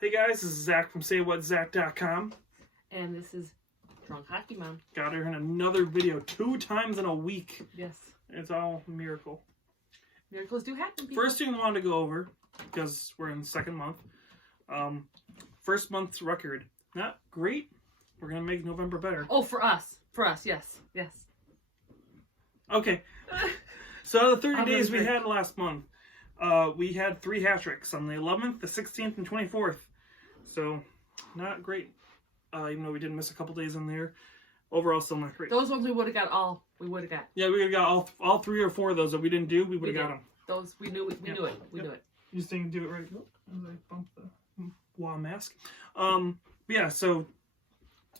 Hey guys, this is Zack from SayWhatZack.com. And this is Drunk Hockey Mom. Got her in another video 2 times in a week. Yes. It's all a miracle. Miracles do happen, people. First thing we wanted to go over, because we're in the second month. First month's record. Not great. We're going to make November better. Oh, for us. For us, yes. Yes. Okay. So out of the 30 days we had last month, we had 3 hat tricks on the 11th, the 16th, and 24th. So, not great. Even though we did miss a couple days in there. Overall, still not great. Those ones we would have got all. We would have got. Yeah, we would have got all 3 or 4 of those that we didn't do. We would have got them. Those, we knew it. We knew it. We knew it. You just didn't do it right. Oh, I bumped the wall mask. Yeah, so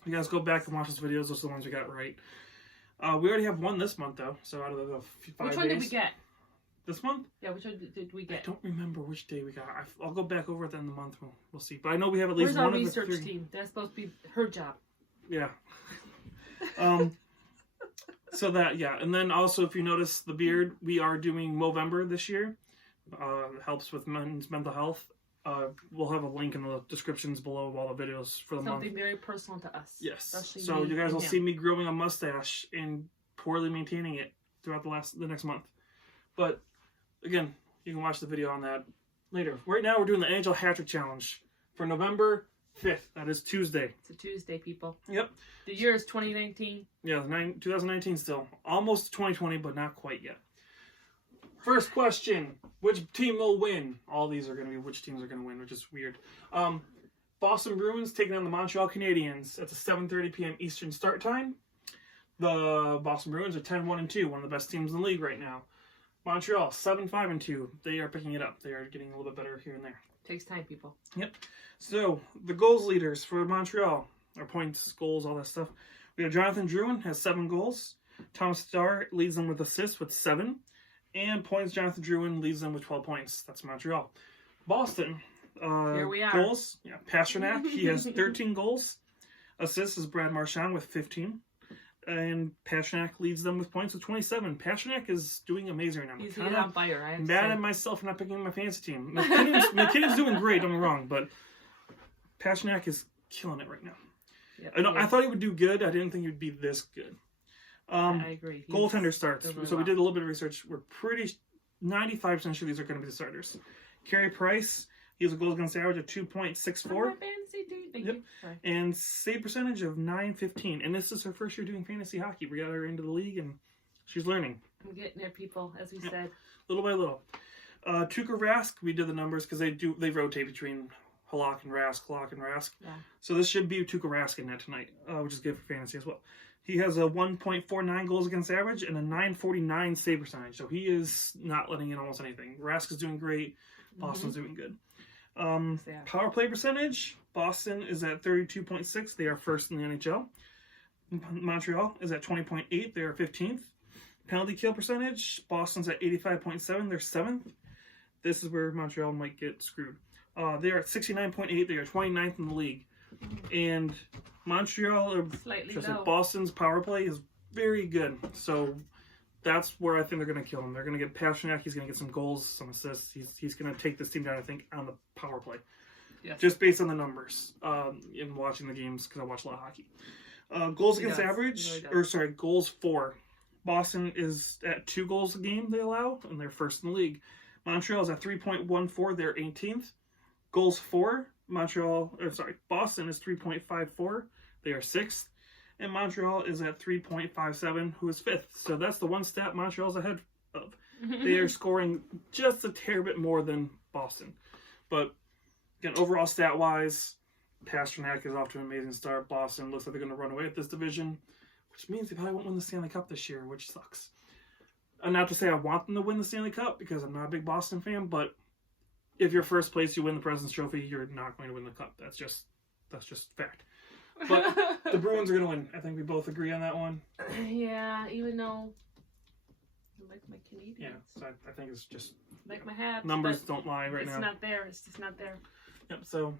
you guys go back and watch those videos. Those are the ones we got right. We already have one this month, though. So out of the 5 days. Which one did we get? This month? Yeah, which one did we get? I don't remember which day we got. I'll go back over at the end of the month. We'll see. But I know we have at least one one of of the 3. Where's our research team? That's supposed to be her job. Yeah. So that, yeah. And then also, if you notice the beard, we are doing Movember this year. It helps with men's mental health. We'll have a link in the descriptions below of all the videos for the month. Something very personal to us. Yes. So you guys will see me growing a mustache and poorly maintaining it throughout the next month. But again, you can watch the video on that later. Right now, we're doing the NHL HatTrick Challenge for November 5th. That is Tuesday. It's a Tuesday, people. Yep. The year is 2019. Yeah, 2019 still. Almost 2020, but not quite yet. First question. Which team will win? All these are going to be which teams are going to win, which is weird. Boston Bruins taking on the Montreal Canadiens. It's a 7:30 p.m. Eastern start time. The Boston Bruins are 10-1-2, one of the best teams in the league right now. Montreal, 7-5-2. They are picking it up. They are getting a little bit better here and there. Takes time, people. Yep. So, the goals leaders for Montreal, or points, goals, all that stuff. We have Jonathan Drouin has 7 goals. Thomas Starr leads them with assists with 7. And points, Jonathan Drouin leads them with 12 points. That's Montreal. Boston, here we are. Goals. Yeah, Pastrnak, he has 13 goals. Assists is Brad Marchand with 15. And Pastrnak leads them with points with 27. Pastrnak is doing amazing right now. He's on fire. I'm mad at myself for not picking my fantasy team. McKinnon's doing great, don't get me wrong, but Pastrnak is killing it right now. Yep, I thought he would do good. I didn't think he would be this good. I agree. Goaltender starts. Really so we did a little bit of research. We're pretty 95% sure these are going to be the starters. Carey Price, he has a goals against average of 2.64. Yep. And save percentage of 915. And this is her first year doing fantasy hockey. We got her into the league and she's learning. I'm getting there, people, as we said. Little by little. Tuukka Rask, we did the numbers because they rotate between Halak and Rask. Yeah. So this should be Tuukka Rask in that tonight, which is good for fantasy as well. He has a 1.49 goals against average and a 949 save percentage. So he is not letting in almost anything. Rask is doing great. Boston's doing good. Power play percentage, Boston is at 32.6. They are first in the NHL. Montreal is at 20.8. They are 15th. Penalty kill percentage, Boston's at 85.7. They're 7th. This is where Montreal might get screwed. They are at 69.8. They are 29th in the league. And Montreal, slightly low. Boston's power play is very good. So that's where I think they're going to kill him. They're going to get Pastrnak. He's going to get some goals, some assists. He's going to take this team down, I think, on the power play. Yes. Just based on the numbers in watching the games, because I watch a lot of hockey. Goals against average, goals for. Boston is at 2 goals a game they allow, and they're first in the league. Montreal is at 3.14. They're 18th. Goals for. Boston is 3.54. They are 6th. And Montreal is at 3.57, who is 5th. So that's the one stat Montreal's ahead of. They are scoring just a tear bit more than Boston. But, again, overall stat-wise, Pastrnak is off to an amazing start. Boston looks like they're going to run away with this division, which means they probably won't win the Stanley Cup this year, which sucks. And not to say I want them to win the Stanley Cup, because I'm not a big Boston fan, but if you're first place, you win the President's Trophy, you're not going to win the Cup. That's just fact. But the Bruins are going to win. I think we both agree on that one. Yeah, even though I like my Canadians. Yeah, so I think it's just like my Habs. Numbers don't lie right now. It's not there. It's just not there. Yep, so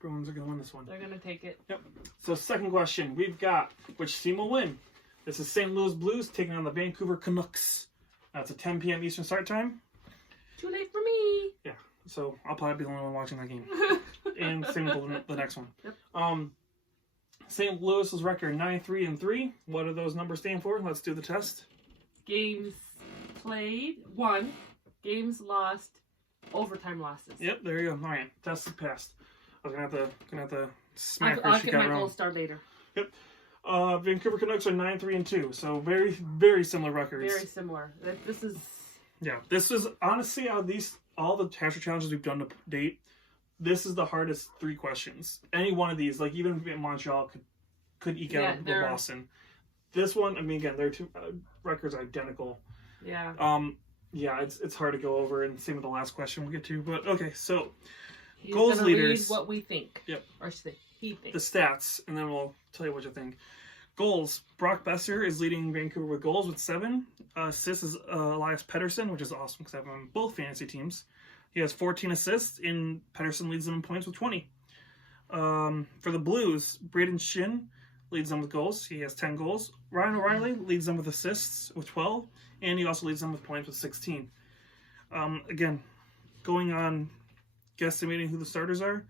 Bruins are going to win this one. They're going to take it. Yep. So second question, we've got which team will win? This is St. Louis Blues taking on the Vancouver Canucks. That's a 10 p.m. Eastern start time. Too late for me. Yeah, so I'll probably be the only one watching that game. and same with the next one. Yep. St. Louis's record 9-3-3. What do those numbers stand for? Let's do the test. Games played, 1. Games lost, overtime losses. Yep, there you go. All right, test is passed. I was gonna have to smack her. I'll She get got my it wrong. gold star later. Yep. Vancouver Canucks are 9-3-2. So very, very similar records. Very similar. This is. Yeah, this is honestly out of all the HatTrick challenges we've done to date. This is the hardest 3 questions. Any one of these, like even Montreal could eke out with Boston. This one, I mean, again, their 2 records are identical. Yeah. Yeah, it's hard to go over, and same with the last question we'll get to. But okay, so He's goals gonna leaders. Read what we think. Yep. Or should he think. The stats, and then we'll tell you what you think. Goals. Brock Besser is leading Vancouver with goals with 7. Assists is Elias Pettersson, which is awesome because I have him on both fantasy teams. He has 14 assists, and Pettersson leads them in points with 20. For the Blues, Braden Shin leads them with goals. He has 10 goals. Ryan O'Reilly leads them with assists with 12, and he also leads them with points with 16. Again, going on guesstimating who the starters are,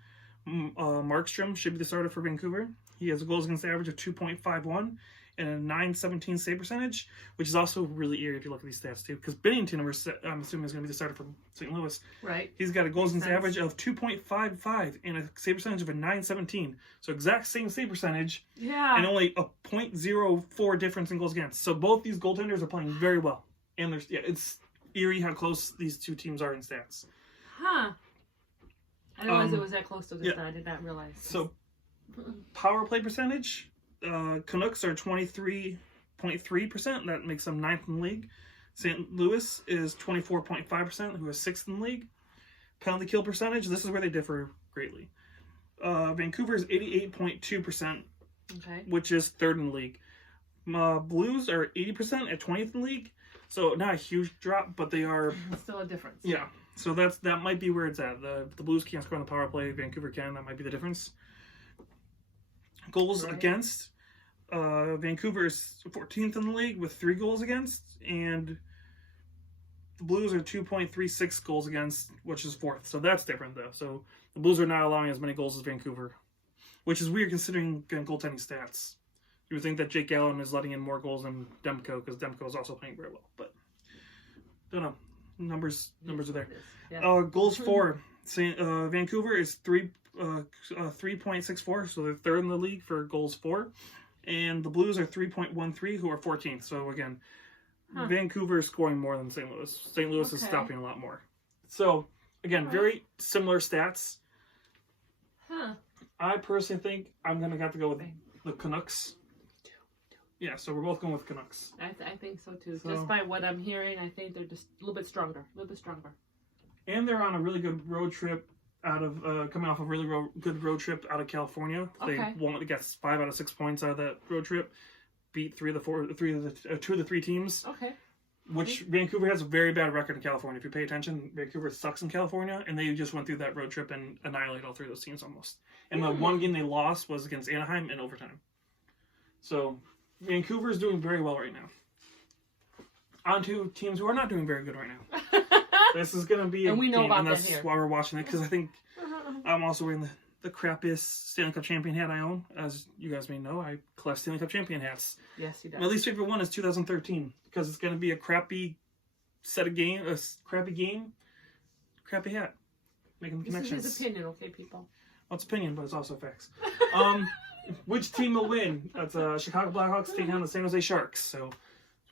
Markstrom should be the starter for Vancouver. He has a goals against average of 2.51 and a .917 save percentage, which is also really eerie if you look at these stats too. Because Binnington, I'm assuming, is going to be the starter for St. Louis. Right. He's got a goals against average of 2.55 and a save percentage of a .917. So exact same save percentage. Yeah. And only a .04 difference in goals against. So both these goaltenders are playing very well. And it's eerie how close these 2 teams are in stats. Huh. I didn't realize it was that close to this. I did not realize. So power play percentage. Canucks are 23.3%. That makes them 9th in the league. St. Louis is 24.5%, who is 6th in the league. Penalty kill percentage, this is where they differ greatly. Vancouver is 88.2%, which is 3rd in the league. Blues are 80% at 20th in the league. So not a huge drop, but they are... Still a difference. Yeah. So that might be where it's at. The Blues can't score on the power play. Vancouver can. That might be the difference. Goals against. Vancouver is 14th in the league with 3 goals against, and the Blues are 2.36 goals against, which is 4th. So that's different though. So the Blues are not allowing as many goals as Vancouver, which is weird considering goaltending stats. You would think that Jake Allen is letting in more goals than Demko because Demko is also playing very well, but don't know. Numbers are there. Yeah. Goals for Vancouver is 3.64, so they're 3rd in the league for goals for, and the Blues are 3.13, who are 14th. So again, Vancouver is scoring more than St. Louis. St. Louis is stopping a lot more. So again, very similar stats. I personally think I'm gonna have to go with the Canucks. Yeah, so we're both going with Canucks. I think so too. So, just by what I'm hearing, I think they're just a little bit stronger. And they're on a really good road trip coming off a really good road trip out of California. They got 5 out of 6 points out of that road trip. Beat 2 of the 3 teams. Okay. Which Vancouver has a very bad record in California. If you pay attention, Vancouver sucks in California, and they just went through that road trip and annihilated all 3 of those teams almost. And the one game they lost was against Anaheim in overtime. So Vancouver is doing very well right now. On to teams who are not doing very good right now. This is going to be and we know game, about and that's that here. why we're watching it, because I think I'm also wearing the crappiest Stanley Cup champion hat I own. As you guys may know, I collect Stanley Cup champion hats. Yes, you do. My least favorite one is 2013, because it's going to be a crappy crappy hat. Making the connections. This is his opinion, okay, people? Well, it's opinion, but it's also facts. Which team will win? That's Chicago Blackhawks taking on the San Jose Sharks. So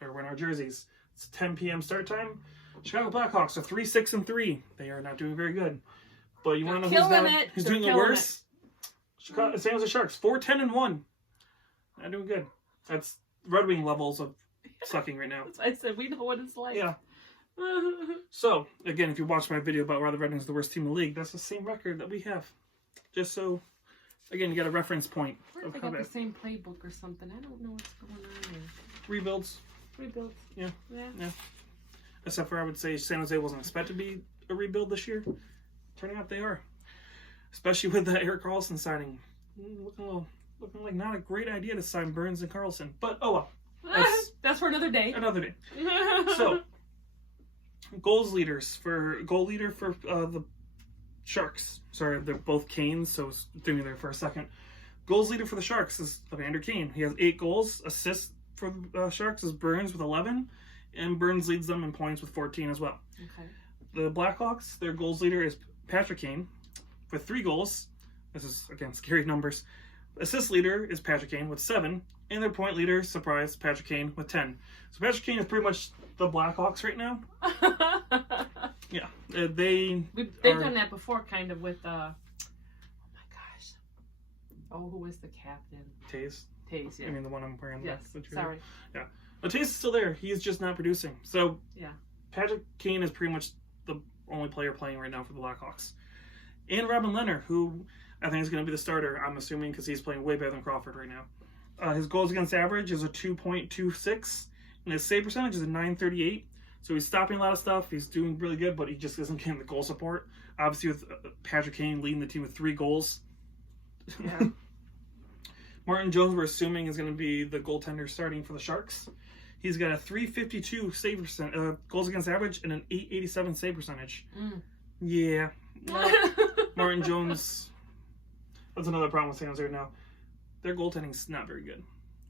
we're wearing our jerseys. It's 10 p.m. start time. Chicago Blackhawks are 3-6-3. They are not doing very good. But you want to know who's doing the worst? San Jose Sharks 4-10-1. Not doing good. That's Red Wing levels of sucking right now. I said we know what it's like. Yeah. So again, if you watch my video about why the Red Wings are the worst team in the league, that's the same record that we have. Just so. Again, you got a reference point. Or they got the same playbook or something. I don't know what's going on there. Rebuilds. Yeah. Except for, I would say, San Jose wasn't expected to be a rebuild this year. Turning out they are. Especially with the Erik Karlsson signing. Looking like not a great idea to sign Burns and Karlsson. But, oh well. That's for another day. So, goal leader for the Sharks. Sorry, they're both Canes, so it's threw me there for a second. Goals leader for the Sharks is Evander Kane. He has 8 goals. Assists for the Sharks is Burns with 11, and Burns leads them in points with 14 as well. Okay. The Blackhawks, their goals leader is Patrick Kane with 3 goals. This is, again, scary numbers. Assist leader is Patrick Kane with 7, and their point leader, surprise, Patrick Kane with 10. So Patrick Kane is pretty much the Blackhawks right now. Yeah, they've done that before, kind of with oh my gosh, who was the captain? Taze. Taze, yeah. I mean the one I'm wearing. Yes. Sorry. Yeah, but Taze is still there. He's just not producing. So yeah, Patrick Kane is pretty much the only player playing right now for the Blackhawks. And Robin Lehner, who I think is going to be the starter. I'm assuming because he's playing way better than Crawford right now. His goals against average is a 2.26, and his save percentage is a 938. So he's stopping a lot of stuff. He's doing really good, but he just isn't getting the goal support. Obviously, with Patrick Kane leading the team with 3 goals. Yeah. Martin Jones, we're assuming, is going to be the goaltender starting for the Sharks. He's got a 352 save goals against average and an 887 save percentage. Yeah. Martin Jones. That's another problem with San Jose right now. Their goaltending's not very good.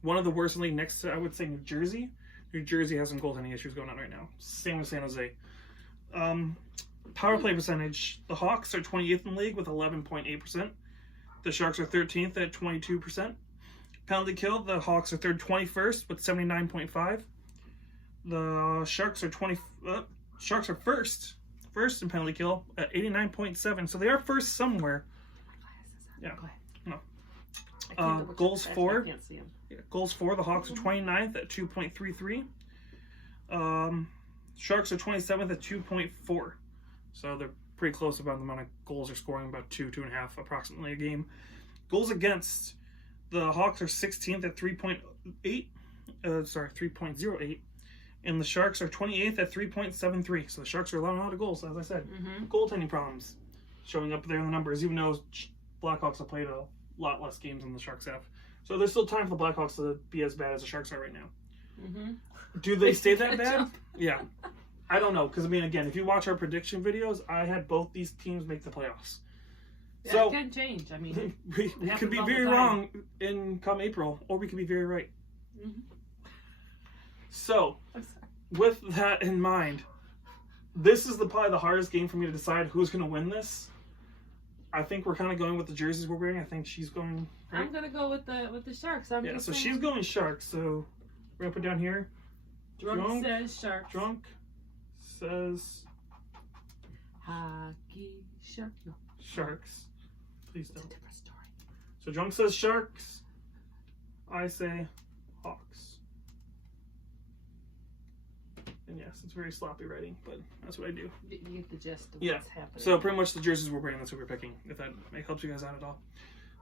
One of the worst in the league next to, I would say, New Jersey. New Jersey has some goaltending issues going on right now. Same with San Jose. Power play percentage. The Hawks are 28th in the league with 11.8%. The Sharks are 13th at 22%. Penalty kill. The Hawks are 21st with 79.5. The Sharks are first in penalty kill at 89.7. So they are first somewhere. Yeah. No. Goals for. I can't see them. Yeah, goals for the Hawks are 29th at 2.33. Sharks are 27th at 2.4. So they're pretty close about the amount of goals they're scoring, about 2.5 approximately a game. Goals against, the Hawks are 16th at 3.08. And the Sharks are 28th at 3.73. So the Sharks are allowing a lot of goals, as I said. Goaltending problems showing up there in the numbers, even though Blackhawks have played a lot less games than the Sharks have. So there's still time for the Blackhawks to be as bad as the Sharks are right now. Do they stay that bad? Yeah. I don't know. Because, I mean, again, if you watch our prediction videos, I had both these teams make the playoffs. Yeah, so it can change. I mean, we could be very wrong in come April, or we could be very right. So, with that in mind, this is probably the hardest game for me to decide who's going to win this. I think we're kind of going with the jerseys we're wearing. I think she's going. Right? I'm gonna go with the Sharks. So she's going Sharks. So we're gonna put down here. Drunk says Sharks. Drunk says hockey shark. No. Sharks. Please don't. It's a different story. So Drunk says Sharks. I say Hawks. And yes, it's very sloppy writing, but that's what I do. You get the gist of what's happening. So pretty much the jerseys we're wearing, that's what we're picking, if that helps you guys out at all.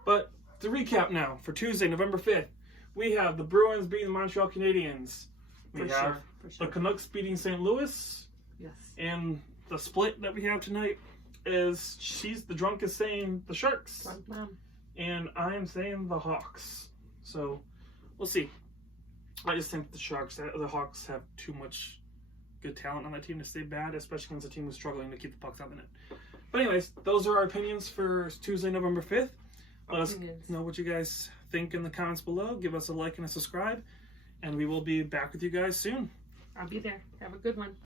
But to recap now, for Tuesday, November 5th, we have the Bruins beating the Montreal Canadiens. We have the Canucks beating St. Louis. Yes. And the split that we have tonight is the Drunk is saying the Sharks. Drunk mom. And I am saying the Hawks. So we'll see. I just think the Hawks have too much good talent on that team to stay bad, especially against a team who's struggling to keep the pucks on the net. But anyways, those are our opinions for Tuesday, November 5th. Let us know what you guys think in the comments below. Give us a like and a subscribe, and we will be back with you guys soon. I'll be there. Have a good one.